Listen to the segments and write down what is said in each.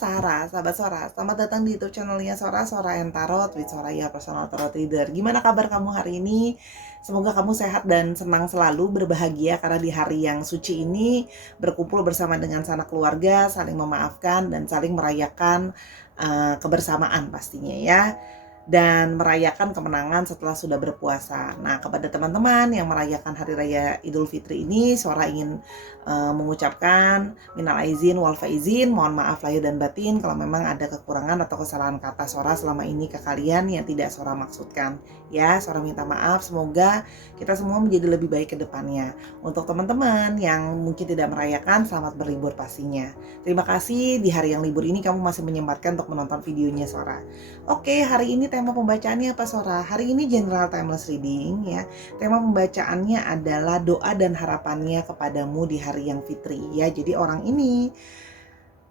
Sarah, sahabat Sora. Selamat datang di YouTube channelnya Sora, Sora and Tarot with Soraya Personal Tarot Reader. Gimana kabar kamu hari ini? Semoga kamu sehat dan senang selalu, berbahagia karena di hari yang suci ini berkumpul bersama dengan sanak keluarga, saling memaafkan dan saling merayakan kebersamaan pastinya ya. Dan merayakan kemenangan setelah sudah berpuasa. Nah, kepada teman-teman yang merayakan Hari Raya Idul Fitri ini, Sora ingin mengucapkan minal aizin wal faizin, mohon maaf lahir dan batin kalau memang ada kekurangan atau kesalahan kata Sora selama ini ke kalian yang tidak Sora maksudkan. Ya, Sora minta maaf, semoga kita semua menjadi lebih baik ke depannya. Untuk teman-teman yang mungkin tidak merayakan, selamat berlibur pastinya. Terima kasih di hari yang libur ini kamu masih menyempatkan untuk menonton videonya Sora. Oke, hari ini tema pembacaannya apa Sora? Hari ini General Timeless Reading ya. Tema pembacaannya adalah doa dan harapannya kepadamu di hari yang fitri ya. Jadi orang ini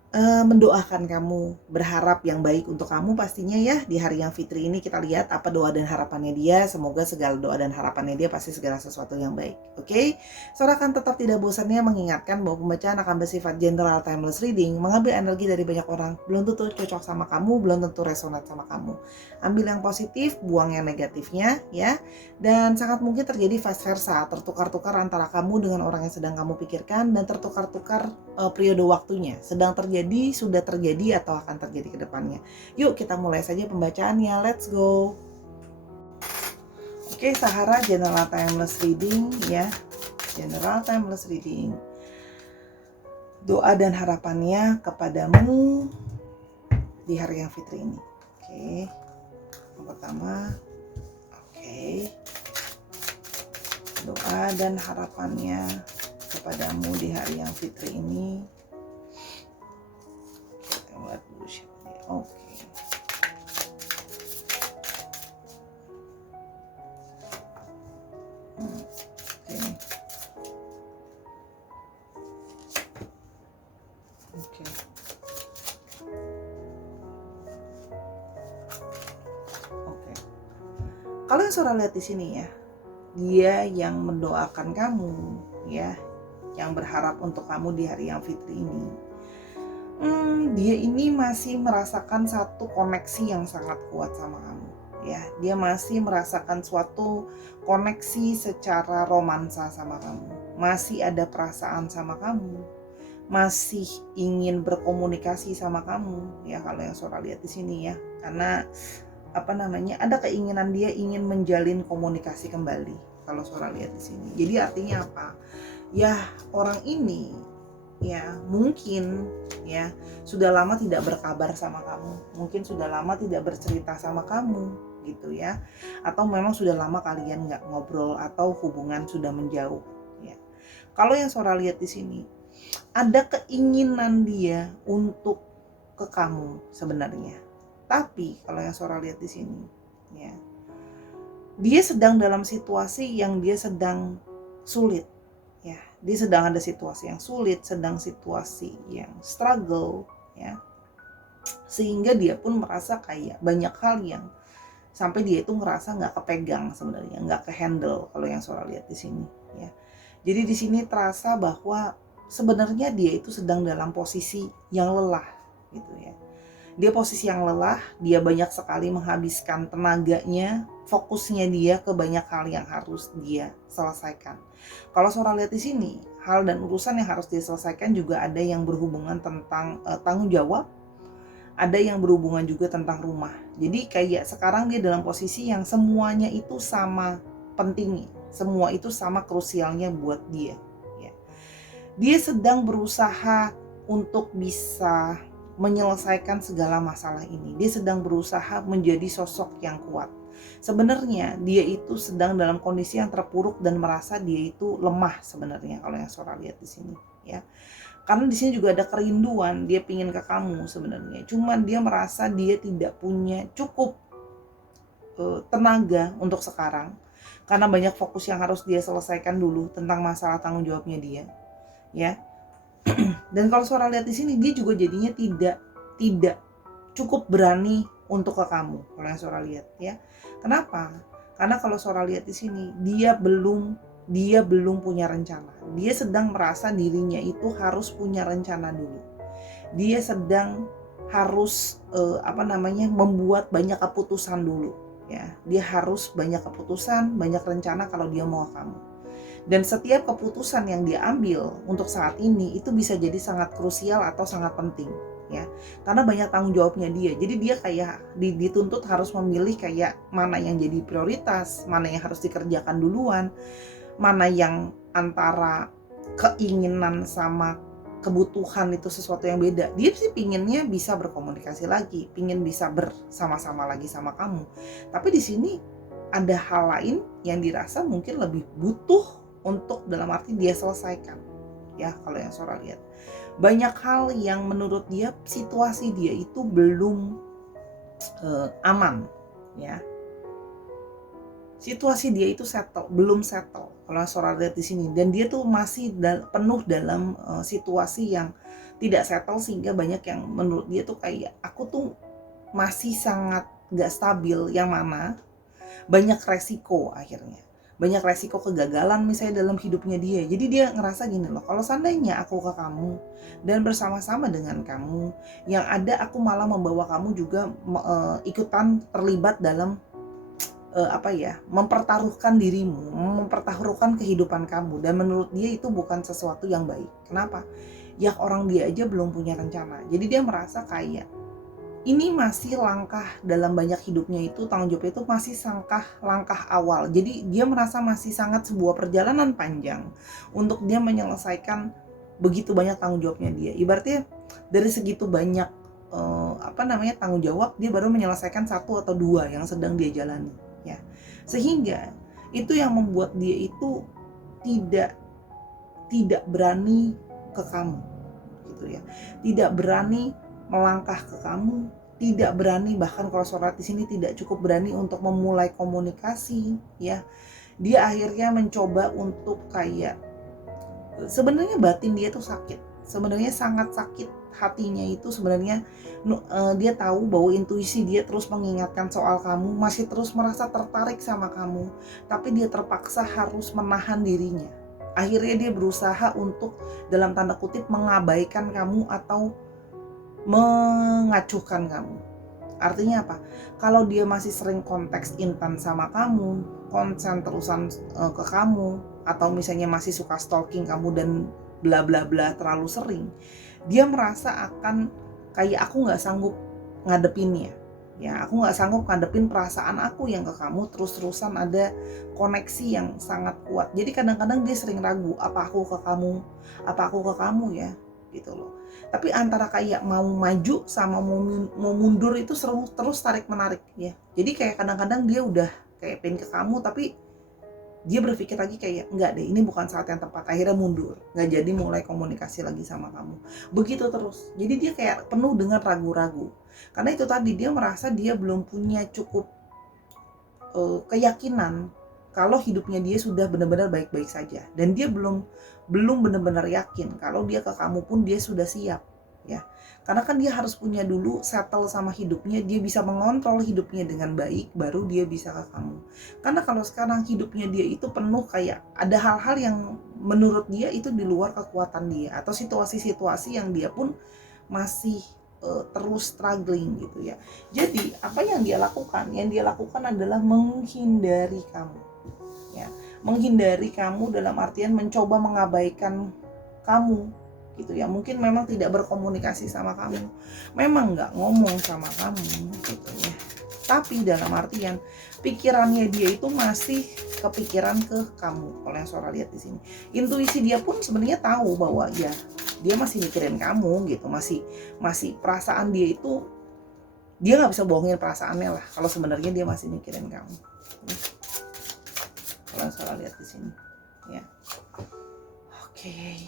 mendoakan kamu, berharap yang baik untuk kamu pastinya ya. Di hari yang fitri ini kita lihat apa doa dan harapannya dia. Semoga segala doa dan harapannya dia pasti segala sesuatu yang baik. Oke? Sora akan tetap tidak bosannya mengingatkan bahwa pembacaan akan bersifat general timeless reading, mengambil energi dari banyak orang. Belum tentu cocok sama kamu, belum tentu resonate sama kamu. Ambil yang positif, buang yang negatifnya ya. Dan sangat mungkin terjadi vice versa, tertukar-tukar antara kamu dengan orang yang sedang kamu pikirkan, dan tertukar-tukar periode waktunya, sedang terjadi, sudah terjadi, atau akan terjadi ke depannya. Yuk kita mulai saja pembacaannya, let's go. Oke, Sahara General Timeless Reading ya. General Timeless Reading. Doa dan harapannya kepadamu di hari yang fitri ini. Oke. Yang pertama, oke. Doa dan harapannya kepadamu di hari yang fitri ini. Kita lihat dulu siapa dia. Oke. Oke. Oke. Kalau yang Sora lihat di sini ya, dia yang mendoakan kamu ya, yang berharap untuk kamu di hari yang fitri ini. Dia ini masih merasakan satu koneksi yang sangat kuat sama kamu ya. Dia masih merasakan suatu koneksi secara romansa sama kamu. Masih ada perasaan sama kamu. Masih ingin berkomunikasi sama kamu ya, kalau yang Sora lihat di sini ya. Karena ada keinginan dia ingin menjalin komunikasi kembali kalau Sora lihat di sini. Jadi artinya apa? Ya, orang ini ya mungkin ya sudah lama tidak berkabar sama kamu, mungkin sudah lama tidak bercerita sama kamu gitu ya, atau memang sudah lama kalian nggak ngobrol atau hubungan sudah menjauh ya. Kalau yang Sora lihat di sini ada keinginan dia untuk ke kamu sebenarnya, tapi kalau yang Sora lihat di sini ya, dia sedang dalam situasi yang dia sedang sulit. Ya, dia sedang ada situasi yang sulit, sedang situasi yang struggle ya. Sehingga dia pun merasa kayak banyak hal yang sampai dia itu ngerasa nggak kepegang sebenarnya, nggak kehandle kalau yang Sora lihat di sini ya. Jadi di sini terasa bahwa sebenarnya dia itu sedang dalam posisi yang lelah gitu ya. Dia posisi yang lelah, dia banyak sekali menghabiskan tenaganya, fokusnya dia ke banyak hal yang harus dia selesaikan. Kalau Sora lihat di sini, hal dan urusan yang harus dia selesaikan juga ada yang berhubungan tentang tanggung jawab, ada yang berhubungan juga tentang rumah. Jadi kayak sekarang dia dalam posisi yang semuanya itu sama pentingnya, semua itu sama krusialnya buat dia. Ya. Dia sedang berusaha untuk bisa menyelesaikan segala masalah ini. Dia sedang berusaha menjadi sosok yang kuat. Sebenarnya dia itu sedang dalam kondisi yang terpuruk dan merasa dia itu lemah sebenarnya kalau yang Sora lihat di sini ya. Karena di sini juga ada kerinduan, dia pingin ke kamu sebenarnya. Cuman dia merasa dia tidak punya cukup tenaga untuk sekarang. Karena banyak fokus yang harus dia selesaikan dulu tentang masalah tanggung jawabnya dia. Ya. Dan kalau Sora lihat di sini, dia juga jadinya tidak cukup berani untuk ke kamu kalau yang Sora lihat ya. Kenapa? Karena kalau Sora lihat di sini, dia belum punya rencana. Dia sedang merasa dirinya itu harus punya rencana dulu. Dia sedang harus membuat banyak keputusan dulu ya. Dia harus banyak keputusan, banyak rencana kalau dia mau ke kamu. Dan setiap keputusan yang dia ambil untuk saat ini itu bisa jadi sangat krusial atau sangat penting ya. Karena banyak tanggung jawabnya dia. Jadi dia kayak dituntut harus memilih kayak mana yang jadi prioritas, mana yang harus dikerjakan duluan, mana yang antara keinginan sama kebutuhan itu sesuatu yang beda. Dia sih pinginnya bisa berkomunikasi lagi, pingin bisa bersama-sama lagi sama kamu. Tapi di sini ada hal lain yang dirasa mungkin lebih butuh untuk dalam arti dia selesaikan. Ya, kalau yang Sora lihat. Banyak hal yang menurut dia situasi dia itu belum aman, ya. Situasi dia itu belum settle kalau Sora lihat di sini, dan dia tuh masih penuh dalam situasi yang tidak settle, sehingga banyak yang menurut dia tuh kayak aku tuh masih sangat gak stabil, yang mana banyak resiko akhirnya. Banyak resiko kegagalan misalnya dalam hidupnya dia. Jadi dia ngerasa gini loh, kalau seandainya aku ke kamu dan bersama-sama dengan kamu, yang ada aku malah membawa kamu juga ikutan terlibat dalam mempertaruhkan dirimu, mempertaruhkan kehidupan kamu. Dan menurut dia itu bukan sesuatu yang baik. Kenapa? Ya orang dia aja belum punya rencana. Jadi dia merasa kayak ini masih langkah dalam banyak hidupnya, itu tanggung jawab itu masih langkah awal. Jadi dia merasa masih sangat sebuah perjalanan panjang untuk dia menyelesaikan begitu banyak tanggung jawabnya dia. Ibaratnya dari segitu banyak tanggung jawab, dia baru menyelesaikan 1 atau 2 yang sedang dia jalani ya. Sehingga itu yang membuat dia itu tidak berani ke kamu gitu ya. Tidak berani melangkah ke kamu, tidak berani, bahkan kalau Sora di sini tidak cukup berani untuk memulai komunikasi ya. Dia akhirnya mencoba untuk kayak sebenarnya batin dia tuh sakit. Sebenarnya sangat sakit hatinya itu sebenarnya. Dia tahu bahwa intuisi dia terus mengingatkan soal kamu, masih terus merasa tertarik sama kamu, tapi dia terpaksa harus menahan dirinya. Akhirnya dia berusaha untuk dalam tanda kutip mengabaikan kamu atau mengacuhkan kamu. Artinya apa? Kalau dia masih sering konteks intens sama kamu, konsen terusan ke kamu, atau misalnya masih suka stalking kamu dan bla bla bla terlalu sering, dia merasa akan kayak aku nggak sanggup ngadepinnya. Ya, aku nggak sanggup ngadepin perasaan aku yang ke kamu, terus-terusan ada koneksi yang sangat kuat. Jadi kadang-kadang dia sering ragu, apa aku ke kamu ya, gitu loh. Tapi antara kayak mau maju sama mau mundur itu terus tarik menarik ya. Jadi kayak kadang-kadang dia udah kayak pengen ke kamu, tapi dia berpikir lagi kayak enggak deh, ini bukan saat yang tepat, akhirnya mundur, nggak jadi mulai komunikasi lagi sama kamu. Begitu terus. Jadi dia kayak penuh dengan ragu-ragu. Karena itu tadi, dia merasa dia belum punya cukup keyakinan kalau hidupnya dia sudah benar-benar baik-baik saja, dan dia belum benar-benar yakin kalau dia ke kamu pun dia sudah siap ya. Karena kan dia harus punya dulu settle sama hidupnya, dia bisa mengontrol hidupnya dengan baik, baru dia bisa ke kamu. Karena kalau sekarang hidupnya dia itu penuh kayak ada hal-hal yang menurut dia itu di luar kekuatan dia, atau situasi-situasi yang dia pun masih terus struggling gitu ya. Jadi apa yang dia lakukan? Yang dia lakukan adalah menghindari kamu ya. Menghindari kamu dalam artian mencoba mengabaikan kamu gitu ya. Mungkin memang tidak berkomunikasi sama kamu, memang nggak ngomong sama kamu gitu ya. Tapi dalam artian pikirannya dia itu masih kepikiran ke kamu. Kalau yang Sora lihat di sini, intuisi dia pun sebenarnya tahu bahwa ya dia masih mikirin kamu gitu, masih perasaan dia itu, dia nggak bisa bohongin perasaannya lah kalau sebenarnya dia masih mikirin kamu. Kalau yang Sora lihat di sini ya. Oke.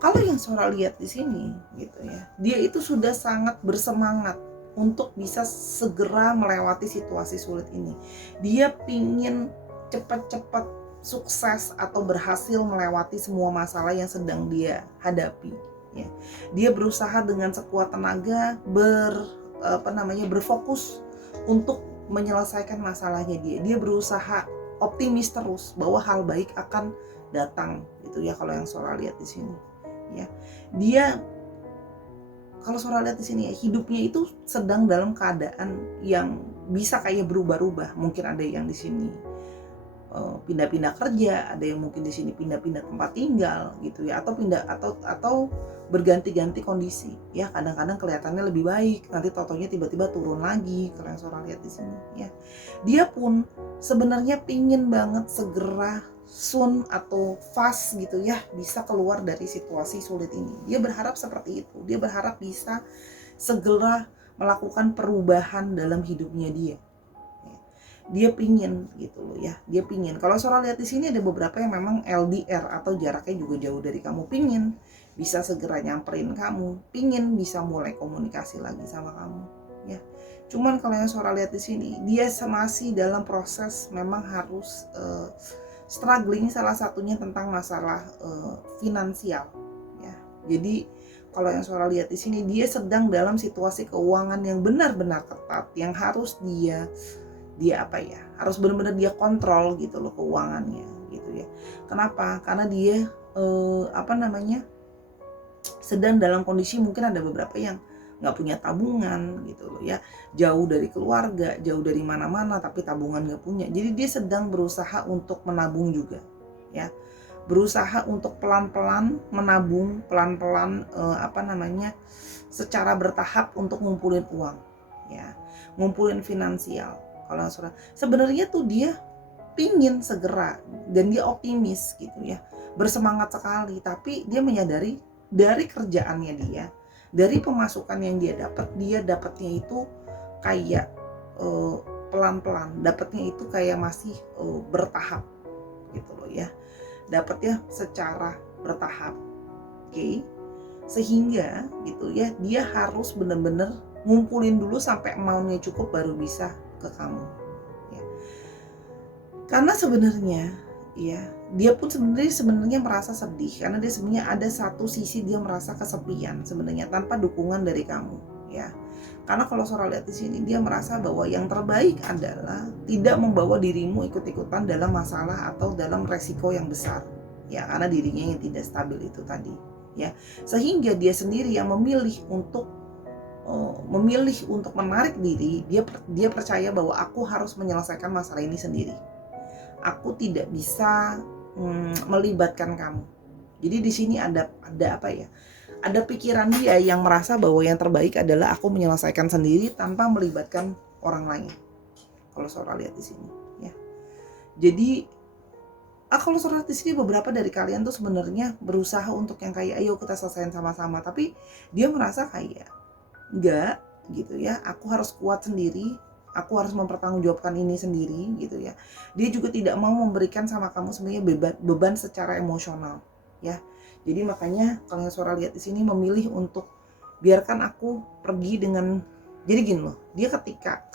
Kalau yang Sora lihat di sini gitu ya, dia itu sudah sangat bersemangat untuk bisa segera melewati situasi sulit ini. Dia pingin cepat-cepat sukses atau berhasil melewati semua masalah yang sedang dia hadapi ya. Dia berusaha dengan sekuat tenaga berfokus untuk menyelesaikan masalahnya dia. Dia berusaha optimis terus bahwa hal baik akan datang gitu ya kalau yang Sora lihat di sini ya. Dia kalau Sora lihat di sini ya, hidupnya itu sedang dalam keadaan yang bisa kayak berubah-ubah. Mungkin ada yang di sini pindah-pindah kerja, ada yang mungkin di sini pindah-pindah tempat tinggal gitu ya, atau berganti-ganti kondisi ya. Kadang-kadang kelihatannya lebih baik, nanti totonya tiba-tiba turun lagi kalau yang Sora lihat di sini ya. Dia pun sebenarnya pingin banget segera soon atau fast gitu ya bisa keluar dari situasi sulit ini. Dia berharap seperti itu. Dia berharap bisa segera melakukan perubahan dalam hidupnya dia. Dia pingin gitu loh ya. Dia pingin. Kalau Sora lihat di sini ada beberapa yang memang LDR atau jaraknya juga jauh dari kamu. Pingin bisa segera nyamperin kamu. Pingin bisa mulai komunikasi lagi sama kamu ya. Cuman kalau yang Sora lihat di sini, dia masih dalam proses memang harus struggling, salah satunya tentang masalah finansial ya. Jadi kalau yang Sora lihat di sini, dia sedang dalam situasi keuangan yang benar-benar ketat, yang harus dia harus benar-benar dia kontrol gitu loh keuangannya gitu ya. Kenapa? Karena dia sedang dalam kondisi mungkin ada beberapa yang nggak punya tabungan gitu loh ya, jauh dari keluarga, jauh dari mana-mana, tapi tabungan nggak punya. Jadi dia sedang berusaha untuk menabung juga ya, berusaha untuk pelan-pelan menabung, pelan-pelan secara bertahap untuk ngumpulin uang ya, ngumpulin finansial. Kalau sebenarnya tuh dia pingin segera dan dia optimis gitu ya, bersemangat sekali, tapi dia menyadari dari kerjaannya dia, dari pemasukan yang dia dapatnya itu kayak pelan-pelan, dapatnya itu kayak masih bertahap gitu loh ya, dapatnya secara bertahap, oke? Sehingga gitu ya, dia harus benar-benar ngumpulin dulu sampai amountnya cukup baru bisa ke kamu ya. Karena sebenarnya ya, dia pun sebenarnya merasa sedih karena dia sebenarnya ada satu sisi dia merasa kesepian sebenarnya tanpa dukungan dari kamu ya. Karena kalau Sora lihat di sini, dia merasa bahwa yang terbaik adalah tidak membawa dirimu ikut-ikutan dalam masalah atau dalam resiko yang besar ya, karena dirinya yang tidak stabil itu tadi ya. Sehingga dia sendiri yang memilih untuk menarik diri. Dia percaya bahwa aku harus menyelesaikan masalah ini sendiri. Aku tidak bisa melibatkan kamu. Jadi di sini ada apa ya? Ada pikiran dia yang merasa bahwa yang terbaik adalah aku menyelesaikan sendiri tanpa melibatkan orang lain. Kalau Sora lihat di sini, ya. Jadi kalau Sora lihat di sini, beberapa dari kalian tuh sebenarnya berusaha untuk yang kayak ayo kita selesaiin sama-sama, tapi dia merasa kayak enggak gitu ya, aku harus kuat sendiri, aku harus mempertanggungjawabkan ini sendiri gitu ya. Dia juga tidak mau memberikan sama kamu sebenarnya beban secara emosional ya. Jadi makanya kalau Sora lihat di sini memilih untuk biarkan aku pergi dengan, jadi gini loh, dia ketika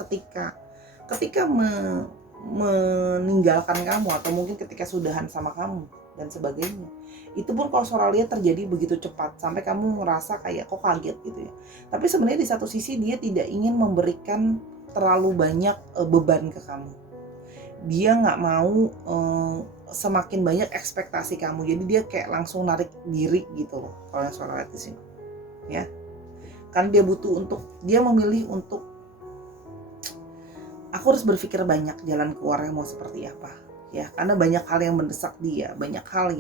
meninggalkan kamu atau mungkin ketika sudahan sama kamu dan sebagainya, itu pun kalau Sora lihat terjadi begitu cepat sampai kamu ngerasa kayak kok kaget gitu ya. Tapi sebenarnya di satu sisi dia tidak ingin memberikan terlalu banyak beban ke kamu. Dia nggak mau semakin banyak ekspektasi kamu. Jadi dia kayak langsung narik diri gitu loh kalau yang Sora lihat di sini ya. Kan dia memilih untuk aku harus berpikir banyak jalan keluarnya mau seperti apa ya, karena banyak hal yang mendesak dia, banyak hal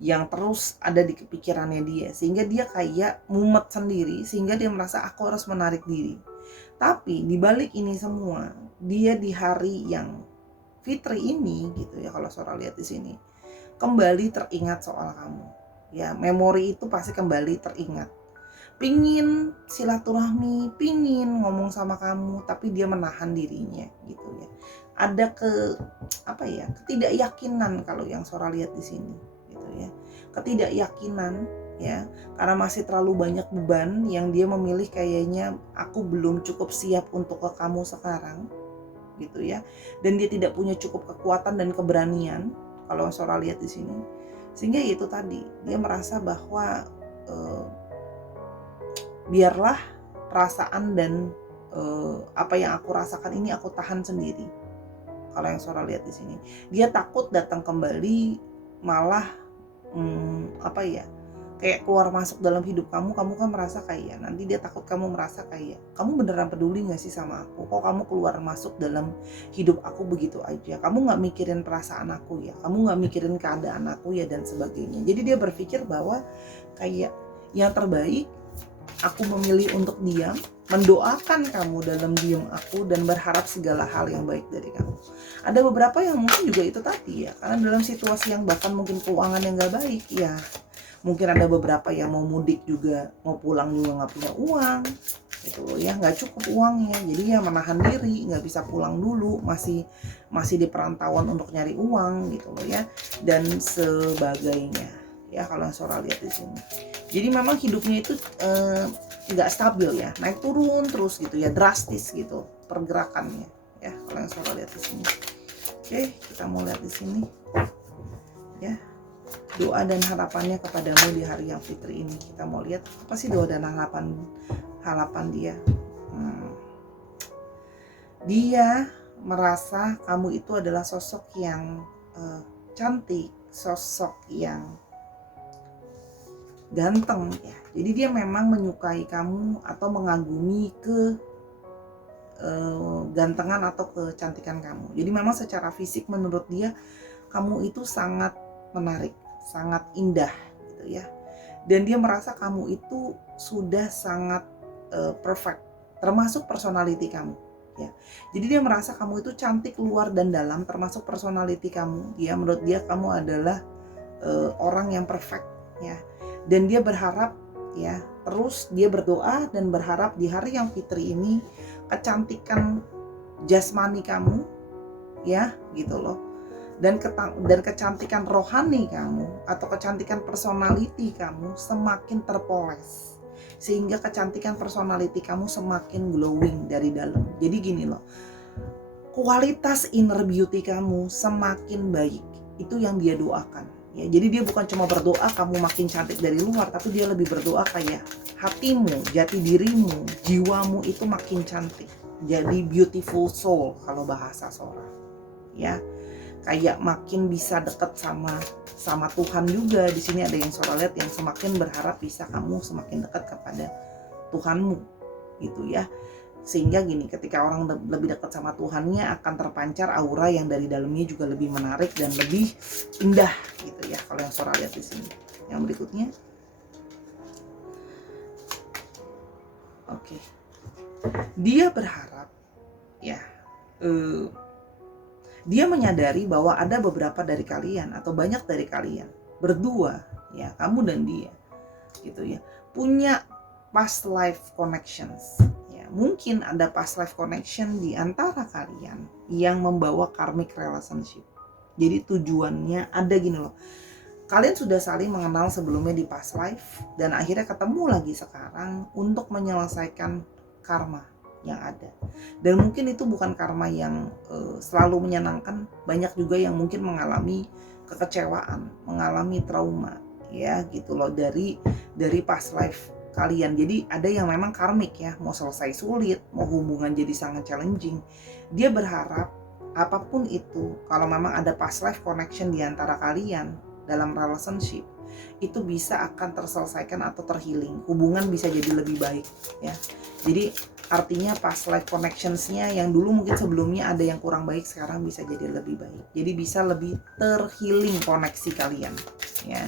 yang terus ada di kepikirannya dia, sehingga dia kayak mumet sendiri, sehingga dia merasa aku harus menarik diri. Tapi di balik ini semua, dia di hari yang Fitri ini gitu ya, kalau Sora lihat di sini kembali teringat soal kamu ya, memori itu pasti kembali teringat, pingin silaturahmi, pingin ngomong sama kamu, tapi dia menahan dirinya gitu ya. Ada ketidakyakinan kalau yang Sora lihat di sini gitu ya. Ketidakyakinan ya, karena masih terlalu banyak beban yang dia memilih kayaknya aku belum cukup siap untuk ke kamu sekarang gitu ya. Dan dia tidak punya cukup kekuatan dan keberanian kalau Sora lihat di sini. Sehingga itu tadi, dia merasa bahwa biarlah perasaan dan apa yang aku rasakan ini aku tahan sendiri. Kalau yang Sora lihat di sini, dia takut datang kembali, malah kayak keluar masuk dalam hidup kamu kan merasa kayak, nanti dia takut kamu merasa kayak, kamu beneran peduli gak sih sama aku? Kok kamu keluar masuk dalam hidup aku begitu aja? Kamu gak mikirin perasaan aku ya? Kamu gak mikirin keadaan aku ya? Dan sebagainya. Jadi dia berpikir bahwa kayak yang terbaik, aku memilih untuk diam, mendoakan kamu dalam diam aku, dan berharap segala hal yang baik dari kamu. Ada beberapa yang mungkin juga itu tadi ya, karena dalam situasi yang bahkan mungkin keuangan yang gak baik ya, mungkin ada beberapa yang mau mudik juga, mau pulang juga gak punya uang gitu loh ya, gak cukup uangnya, jadi ya menahan diri, gak bisa pulang dulu, masih di perantauan untuk nyari uang gitu loh ya, dan sebagainya ya, kalau yang Sora lihat di sini. Jadi memang hidupnya itu nggak stabil ya, naik turun terus gitu ya, drastis gitu pergerakannya ya, kalau yang Sora lihat di sini. Oke, kita mau lihat di sini ya, doa dan harapannya kepadamu di hari yang fitri ini. Kita mau lihat apa sih doa dan harapan dia. Dia merasa kamu itu adalah sosok yang cantik, sosok yang ganteng ya. Jadi dia memang menyukai kamu atau mengagumi gantengan atau kecantikan kamu. Jadi memang secara fisik menurut dia kamu itu sangat menarik, sangat indah gitu ya. Dan dia merasa kamu itu sudah sangat perfect, termasuk personality kamu ya. Jadi dia merasa kamu itu cantik luar dan dalam, termasuk personality kamu. Menurut dia kamu adalah orang yang perfect ya. Dan dia berharap ya, terus dia berdoa dan berharap di hari yang fitri ini kecantikan jasmani kamu ya gitu loh, dan kecantikan rohani kamu atau kecantikan personality kamu semakin terpoles, sehingga kecantikan personality kamu semakin glowing dari dalam. Jadi gini loh, kualitas inner beauty kamu semakin baik, itu yang dia doakan ya. Jadi dia bukan cuma berdoa kamu makin cantik dari luar, tapi dia lebih berdoa kayak hatimu, jati dirimu, jiwamu itu makin cantik, jadi beautiful soul kalau bahasa Sora ya, kayak makin bisa dekat sama Tuhan juga. Di sini ada yang Sora lihat yang semakin berharap bisa kamu semakin dekat kepada Tuhanmu gitu ya. Sehingga gini, ketika orang lebih dekat sama Tuhannya akan terpancar aura yang dari dalamnya juga lebih menarik dan lebih indah gitu ya, kalau yang Sora lihat di sini. Yang berikutnya, oke, dia berharap ya, dia menyadari bahwa ada beberapa dari kalian atau banyak dari kalian berdua ya, kamu dan dia gitu ya, punya past life connections. Mungkin ada past life connection di antara kalian yang membawa karmic relationship. Jadi tujuannya ada gini loh, kalian sudah saling mengenal sebelumnya di past life, dan akhirnya ketemu lagi sekarang untuk menyelesaikan karma yang ada. Dan mungkin itu bukan karma yang selalu menyenangkan. Banyak juga yang mungkin mengalami kekecewaan, mengalami trauma ya gitu loh dari past life kalian. Jadi ada yang memang karmik ya, mau selesai sulit, mau hubungan jadi sangat challenging. Dia berharap apapun itu, kalau memang ada past life connection di antara kalian dalam relationship, itu bisa akan terselesaikan atau terhealing. Hubungan bisa jadi lebih baik ya. Jadi artinya past life connections-nya yang dulu mungkin sebelumnya ada yang kurang baik, sekarang bisa jadi lebih baik. Jadi bisa lebih terhealing koneksi kalian ya.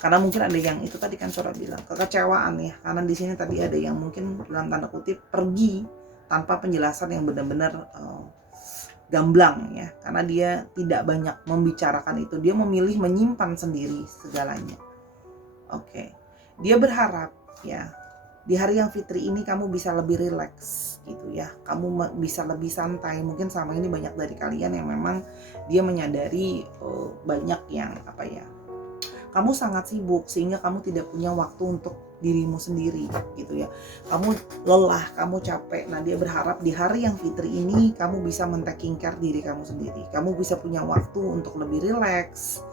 Karena mungkin ada yang itu tadi kan Sora bilang kekecewaan ya, karena di sini tadi ada yang mungkin dalam tanda kutip pergi tanpa penjelasan yang benar-benar gamblang ya, karena dia tidak banyak membicarakan itu, dia memilih menyimpan sendiri segalanya. Oke, dia berharap ya di hari yang fitri ini kamu bisa lebih rileks gitu ya, kamu bisa lebih santai. Mungkin sama ini banyak dari kalian yang memang dia menyadari banyak yang kamu sangat sibuk sehingga kamu tidak punya waktu untuk dirimu sendiri gitu ya. Kamu lelah, kamu capek. Nah, dia berharap di hari yang fitri ini kamu bisa men-taking care diri kamu sendiri. Kamu bisa punya waktu untuk lebih rileks,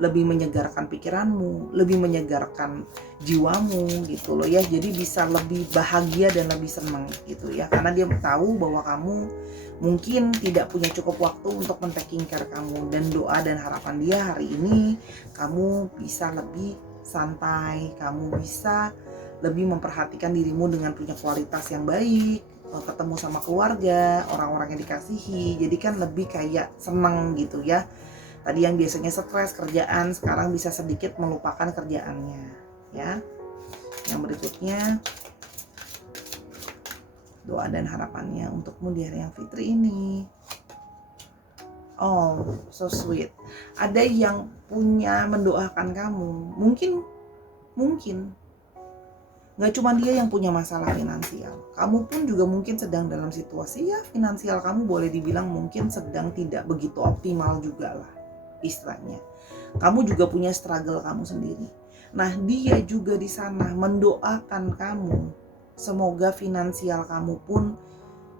lebih menyegarkan pikiranmu, lebih menyegarkan jiwamu gitu loh ya. Jadi bisa lebih bahagia dan lebih senang gitu ya. Karena dia tahu bahwa kamu mungkin tidak punya cukup waktu untuk men-taking care kamu, dan doa dan harapan dia hari ini kamu bisa lebih santai, kamu bisa lebih memperhatikan dirimu dengan punya kualitas yang baik, ketemu sama keluarga, orang-orang yang dikasihi. Jadi kan lebih kayak seneng gitu ya. Tadi yang biasanya stres kerjaan, sekarang bisa sedikit melupakan kerjaannya ya. Yang berikutnya, doa dan harapannya untukmu di hari yang fitri ini. Oh, so sweet. Ada yang punya mendoakan kamu. Mungkin nggak cuma dia yang punya masalah finansial. Kamu pun juga mungkin sedang dalam situasi ya finansial kamu boleh dibilang mungkin sedang tidak begitu optimal juga lah istilahnya. Kamu juga punya struggle kamu sendiri. Nah, dia juga di sana mendoakan kamu. Semoga finansial kamu pun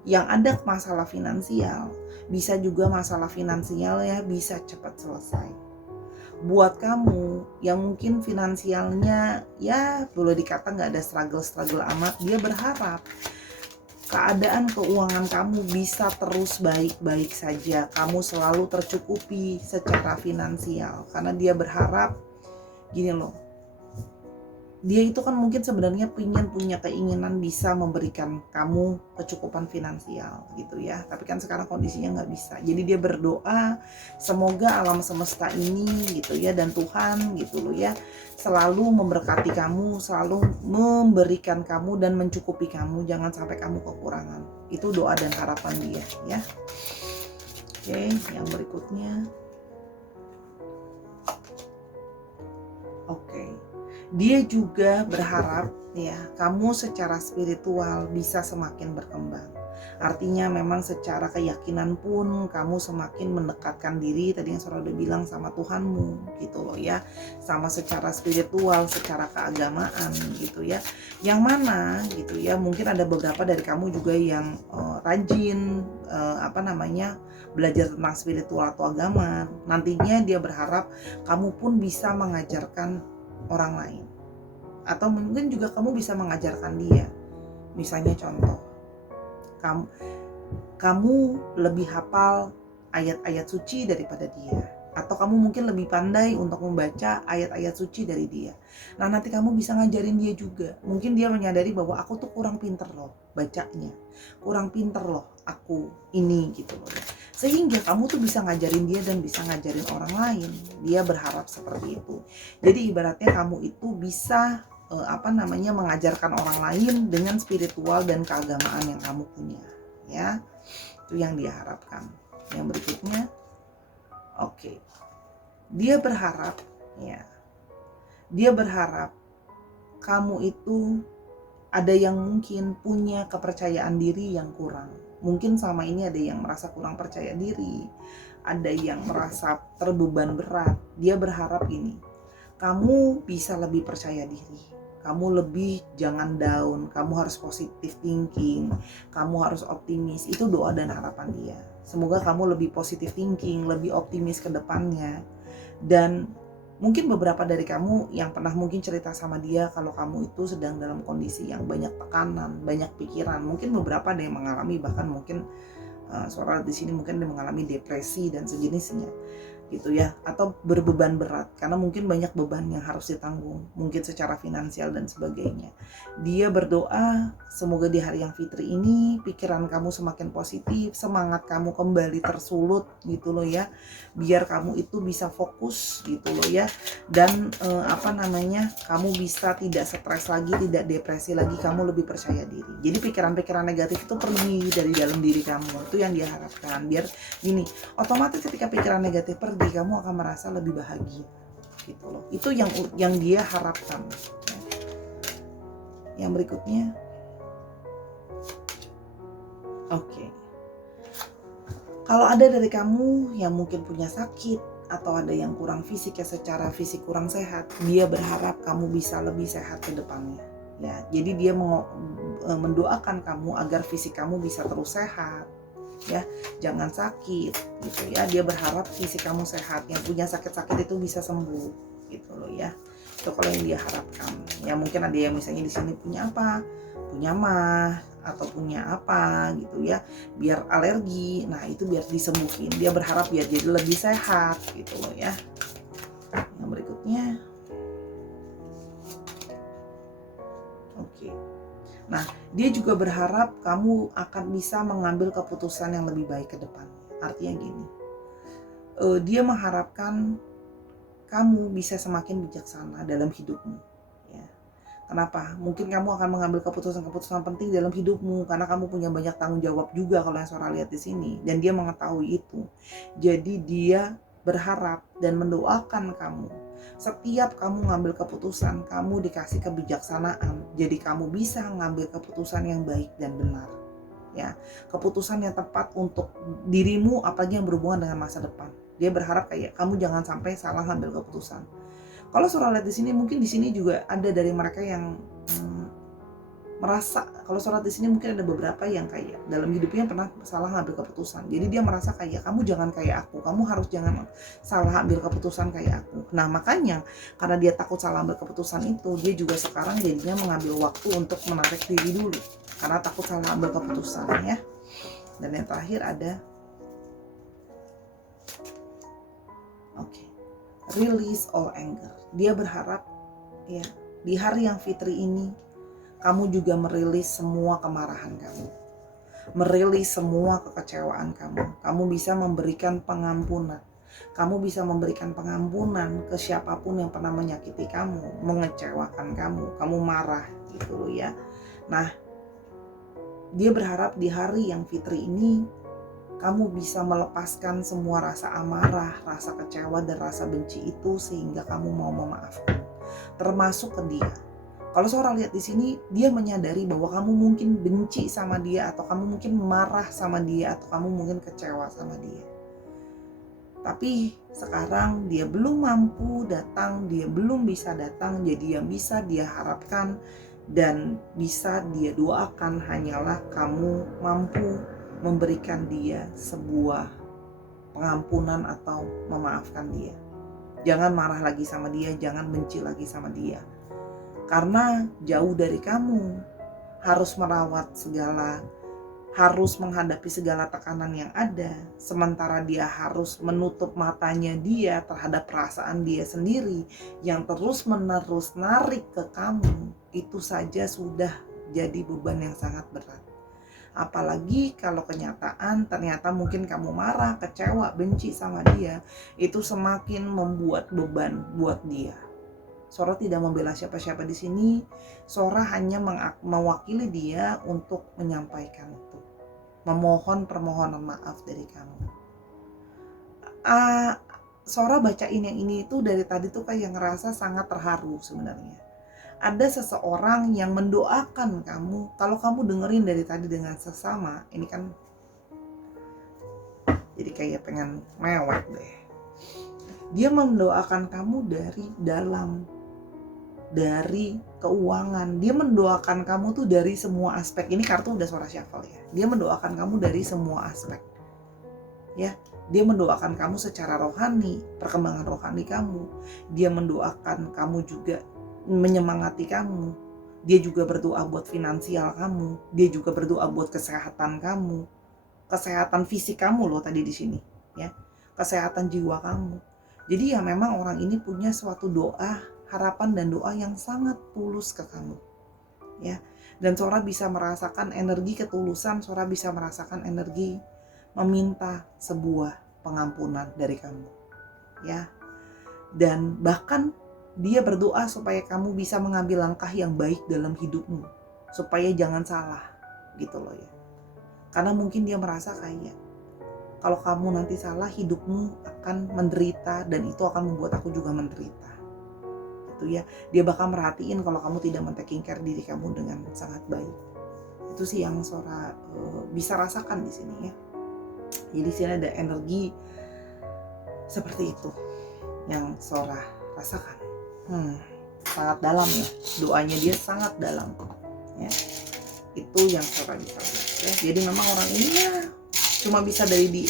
yang ada masalah finansial, bisa juga masalah finansial ya bisa cepat selesai. Buat kamu yang mungkin finansialnya ya boleh dikata nggak ada struggle amat, dia berharap keadaan keuangan kamu bisa terus baik-baik saja, kamu selalu tercukupi secara finansial, karena dia berharap gini loh, dia itu kan mungkin sebenarnya punya keinginan bisa memberikan kamu kecukupan finansial gitu ya, tapi kan sekarang kondisinya nggak bisa. Jadi dia berdoa semoga alam semesta ini gitu ya dan Tuhan gitu loh ya selalu memberkati kamu, selalu memberikan kamu dan mencukupi kamu, jangan sampai kamu kekurangan. Itu doa dan harapan dia ya. Oke, yang berikutnya. Oke. Dia juga berharap ya kamu secara spiritual bisa semakin berkembang. Artinya memang secara keyakinan pun kamu semakin mendekatkan diri tadi yang Saudara udah bilang sama Tuhanmu gitu loh ya. Sama secara spiritual, secara keagamaan gitu ya. Yang mana gitu ya, mungkin ada beberapa dari kamu juga yang rajin belajar tentang spiritual atau agama. Nantinya dia berharap kamu pun bisa mengajarkan orang lain, atau mungkin juga kamu bisa mengajarkan dia. Misalnya contoh, kamu lebih hafal ayat-ayat suci daripada dia, atau kamu mungkin lebih pandai untuk membaca ayat-ayat suci dari dia. Nah, nanti kamu bisa ngajarin dia juga. Mungkin dia menyadari bahwa aku tuh kurang pinter loh bacanya, kurang pinter loh aku ini gitu loh. Sehingga kamu tuh bisa ngajarin dia dan bisa ngajarin orang lain. Dia berharap seperti itu. Jadi ibaratnya kamu itu bisa mengajarkan orang lain dengan spiritual dan keagamaan yang kamu punya ya. Itu yang dia harapkan. Yang berikutnya, oke. Dia berharap kamu itu ada yang mungkin punya kepercayaan diri yang kurang. Mungkin selama ini ada yang merasa kurang percaya diri, ada yang merasa terbeban berat. Dia berharap ini, kamu bisa lebih percaya diri, kamu lebih jangan down, kamu harus positive thinking, kamu harus optimis. Itu doa dan harapan dia. Semoga kamu lebih positive thinking, lebih optimis ke depannya. Dan mungkin beberapa dari kamu yang pernah mungkin cerita sama dia kalau kamu itu sedang dalam kondisi yang banyak tekanan, banyak pikiran. Mungkin beberapa ada yang mengalami, bahkan mungkin Saudara di sini mungkin ada mengalami depresi dan sejenisnya gitu ya, atau berbeban berat karena mungkin banyak beban yang harus ditanggung, mungkin secara finansial dan sebagainya. Dia berdoa semoga di hari yang fitri ini pikiran kamu semakin positif, semangat kamu kembali tersulut gitu loh ya, biar kamu itu bisa fokus gitu loh ya, dan kamu bisa tidak stres lagi, tidak depresi lagi, kamu lebih percaya diri. Jadi pikiran-pikiran negatif itu pergi dari dalam diri kamu, itu yang diharapkan. Biar gini, otomatis ketika pikiran negatif pergi, kamu akan merasa lebih bahagia gitu loh. Itu yang dia harapkan ya. Yang berikutnya, oke. Kalau ada dari kamu yang mungkin punya sakit atau ada yang kurang fisik ya, secara fisik kurang sehat, dia berharap kamu bisa lebih sehat ke depannya ya. Jadi dia mendoakan kamu agar fisik kamu bisa terus sehat, ya, jangan sakit gitu ya. Dia berharap fisik kamu sehat, yang punya sakit-sakit itu bisa sembuh gitu loh ya. Itu kalau yang dia harapkan. Ya mungkin ada yang misalnya di sini punya apa? Punya mah atau punya apa gitu ya, biar alergi. Nah, itu biar disembuhin. Dia berharap biar jadi lebih sehat gitu loh ya. Yang berikutnya. Oke. Nah, dia juga berharap kamu akan bisa mengambil keputusan yang lebih baik ke depan. Artinya gini, dia mengharapkan kamu bisa semakin bijaksana dalam hidupmu. Ya. Kenapa? Mungkin kamu akan mengambil keputusan-keputusan penting dalam hidupmu karena kamu punya banyak tanggung jawab juga kalau yang Sora lihat di sini, dan dia mengetahui itu. Jadi dia berharap dan mendoakan kamu. Setiap kamu ngambil keputusan, kamu dikasih kebijaksanaan. Jadi kamu bisa ngambil keputusan yang baik dan benar. Ya, keputusan yang tepat untuk dirimu, apalagi yang berhubungan dengan masa depan. Dia berharap kayak kamu jangan sampai salah ngambil keputusan. Kalau Sora lihat di sini, mungkin di sini juga ada dari mereka yang merasa, kalau Sora di sini mungkin ada beberapa yang kayak dalam hidupnya pernah salah ngambil keputusan. Jadi dia merasa kayak kamu jangan kayak aku, kamu harus jangan salah ambil keputusan kayak aku. Nah, makanya karena dia takut salah ambil keputusan itu, dia juga sekarang jadinya mengambil waktu untuk menarik diri dulu karena takut salah ambil keputusan ya. Dan yang terakhir ada release all anger. Dia berharap ya, di hari yang fitri ini kamu juga merilis semua kemarahan kamu, merilis semua kekecewaan kamu. Kamu bisa memberikan pengampunan. Kamu bisa memberikan pengampunan ke siapapun yang pernah menyakiti kamu, mengecewakan kamu. Kamu marah gitu loh ya. Nah, dia berharap di hari yang fitri ini kamu bisa melepaskan semua rasa amarah, rasa kecewa, dan rasa benci itu sehingga kamu mau memaafkan, termasuk ke dia. Kalau seorang lihat di sini, dia menyadari bahwa kamu mungkin benci sama dia, atau kamu mungkin marah sama dia, atau kamu mungkin kecewa sama dia. Tapi sekarang dia belum mampu datang, dia belum bisa datang, jadi yang bisa dia harapkan dan bisa dia doakan hanyalah kamu mampu memberikan dia sebuah pengampunan atau memaafkan dia. Jangan marah lagi sama dia, jangan benci lagi sama dia. Karena jauh dari kamu harus merawat segala, harus menghadapi segala tekanan yang ada, sementara dia harus menutup matanya dia terhadap perasaan dia sendiri yang terus-menerus narik ke kamu. Itu saja sudah jadi beban yang sangat berat. Apalagi kalau kenyataan ternyata mungkin kamu marah, kecewa, benci sama dia, itu semakin membuat beban buat dia. Sora tidak membela siapa-siapa di sini. Sora hanya mewakili dia untuk menyampaikan itu, memohon permohonan maaf dari kamu. Sora bacain yang ini itu dari tadi tuh kayak ngerasa sangat terharu sebenarnya. Ada seseorang yang mendoakan kamu. Kalau kamu dengerin dari tadi dengan sesama, ini kan jadi kayak pengen mewek deh. Dia mendoakan kamu dari dalam, dari keuangan. Dia mendoakan kamu tuh dari semua aspek. Ini kartu udah Sora shuffle ya. Dia mendoakan kamu dari semua aspek. Ya, dia mendoakan kamu secara rohani, perkembangan rohani kamu. Dia mendoakan kamu juga, menyemangati kamu. Dia juga berdoa buat finansial kamu. Dia juga berdoa buat kesehatan kamu, kesehatan fisik kamu loh tadi di sini, ya, kesehatan jiwa kamu. Jadi ya memang orang ini punya suatu doa, harapan dan doa yang sangat tulus ke kamu, ya. Dan Sora bisa merasakan energi ketulusan, Sora bisa merasakan energi meminta sebuah pengampunan dari kamu, ya. Dan bahkan dia berdoa supaya kamu bisa mengambil langkah yang baik dalam hidupmu, supaya jangan salah gitu loh ya. Karena mungkin dia merasa kayak kalau kamu nanti salah, hidupmu akan menderita dan itu akan membuat aku juga menderita gitu ya. Dia bakal merhatiin kalau kamu tidak men-taking care diri kamu dengan sangat baik. Itu sih yang Sora bisa rasakan di sini ya. Jadi di sini ada energi seperti itu yang Sora rasakan. Sangat dalam ya, doanya dia sangat dalam ya. Itu yang Sora bisa lihat ya. Jadi memang orang ini ya cuma bisa dari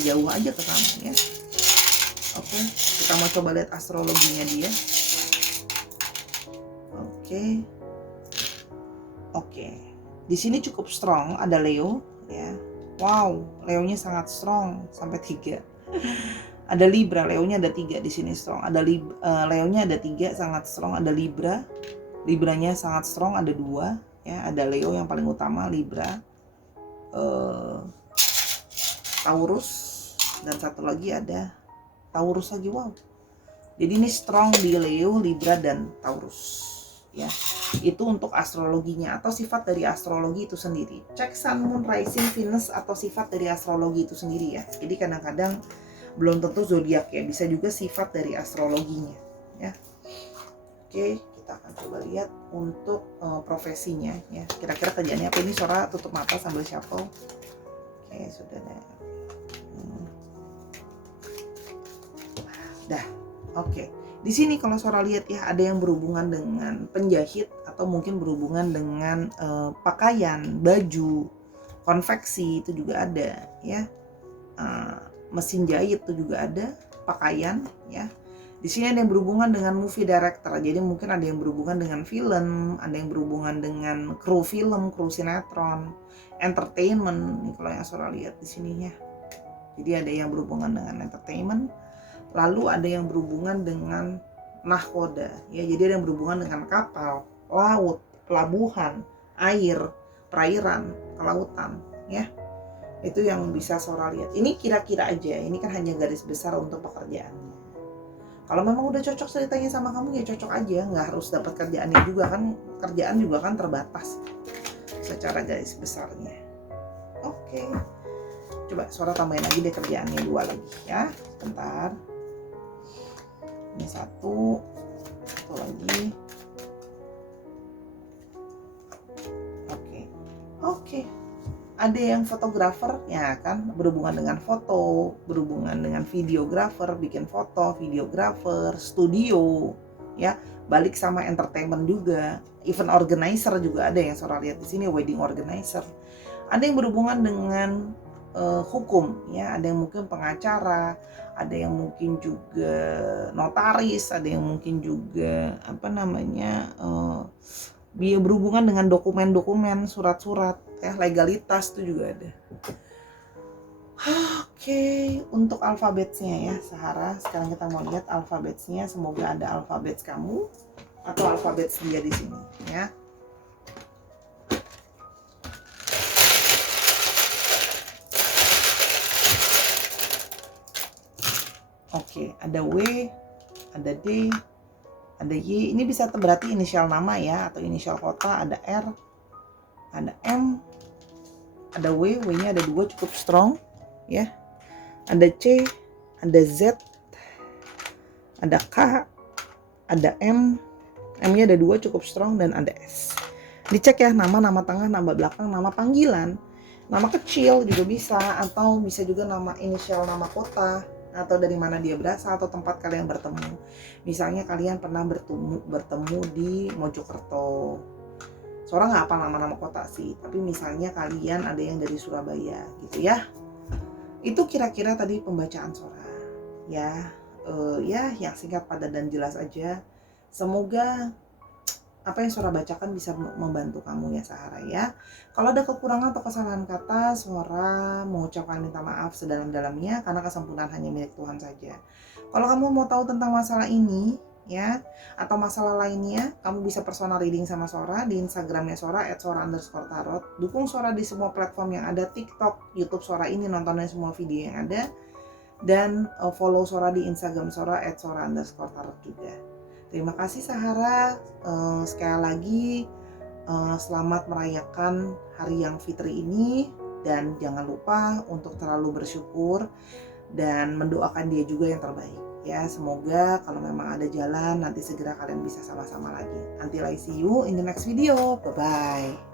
jauh aja ke sana ya. Oke, kita mau coba lihat astrologinya dia. Oke. Di sini cukup strong, ada Leo ya. Wow, Leonya sangat strong sampai 3. Ada Libra, Leonya ada 3 di sini strong. Ada Leonya ada 3 sangat strong, ada Libra. Libranya sangat strong, ada 2 ya. Ada Leo yang paling utama, Libra. Taurus, dan satu lagi ada Taurus lagi. Wow. Jadi ini strong di Leo, Libra, dan Taurus ya. Itu untuk astrologinya atau sifat dari astrologi itu sendiri. Cek Sun, Moon, Rising, Venus atau sifat dari astrologi itu sendiri ya. Jadi kadang-kadang belum tentu zodiak ya, bisa juga sifat dari astrologinya ya. Oke, kita akan coba lihat untuk profesinya ya. Kira-kira kerjaannya apa ini? Sora tutup mata sambil shuffle. Oke, sudah deh. Dah. Oke. Di sini kalau Sora lihat ya, ada yang berhubungan dengan penjahit atau mungkin berhubungan dengan pakaian, baju, konveksi itu juga ada ya. Mesin jahit itu juga ada, pakaian ya. Di sini ada yang berhubungan dengan movie director. Jadi mungkin ada yang berhubungan dengan film, ada yang berhubungan dengan kru film, kru sinetron, entertainment. Ini kalau yang Sora lihat di sininya. Jadi ada yang berhubungan dengan entertainment. Lalu ada yang berhubungan dengan nahkoda ya, jadi ada yang berhubungan dengan kapal, laut, pelabuhan, air, perairan, kelautan ya. Itu yang bisa Sora lihat. Ini kira-kira aja, ini kan hanya garis besar untuk pekerjaannya. Kalau memang udah cocok ceritanya sama kamu ya cocok aja, nggak harus dapat kerjaannya juga kan, kerjaan juga kan terbatas secara garis besarnya. Oke, coba Sora tambahin lagi deh kerjaannya 2 lagi ya, sebentar. Ini satu lagi. Oke. Ada yang fotografer ya kan, berhubungan dengan foto, berhubungan dengan videografer, bikin foto, videografer, studio ya, balik sama entertainment juga, event organizer juga ada yang Sora lihat di sini, wedding organizer. Ada yang berhubungan dengan hukum ya, ada yang mungkin pengacara, ada yang mungkin juga notaris, ada yang mungkin juga dia berhubungan dengan dokumen-dokumen, surat-surat ya, legalitas itu juga ada. Oke, untuk alfabetnya ya Sahara, sekarang kita mau lihat alfabetnya. Semoga ada alfabet kamu atau alfabet dia di sini ya. Oke, ada W, ada D, ada Y. Ini bisa berarti inisial nama ya, atau inisial kota. Ada R, ada M, ada W. W-nya ada 2 cukup strong ya. Ada C, ada Z, ada K, ada M. M-nya ada 2 cukup strong, dan ada S. Dicek ya, nama tengah, nama belakang, nama panggilan, nama kecil juga bisa, atau bisa juga nama inisial nama kota, atau dari mana dia berasal, atau tempat kalian bertemu. Misalnya kalian pernah bertemu di Mojokerto. Sora nggak apa nama kota sih, tapi misalnya kalian ada yang dari Surabaya gitu ya. Itu kira-kira tadi pembacaan Sora ya. Ya yang singkat, padat, dan jelas aja. Semoga apa yang Sora bacakan bisa membantu kamu ya Sahara ya. Kalau ada kekurangan atau kesalahan kata, Sora mengucapkan minta maaf sedalam-dalamnya, karena kesempurnaan hanya milik Tuhan saja. Kalau kamu mau tahu tentang masalah ini ya, atau masalah lainnya, kamu bisa personal reading sama Sora di Instagramnya Sora @sora_tarot. Dukung Sora di semua platform yang ada, TikTok, YouTube Sora ini, nontonnya semua video yang ada, dan follow Sora di Instagram Sora @sora_tarot juga. Terima kasih Sahara, sekali lagi selamat merayakan Hari Yang Fitri ini, dan jangan lupa untuk terlalu bersyukur dan mendoakan dia juga yang terbaik ya. Semoga kalau memang ada jalan nanti segera kalian bisa sama-sama lagi. Until I see you in the next video, bye bye.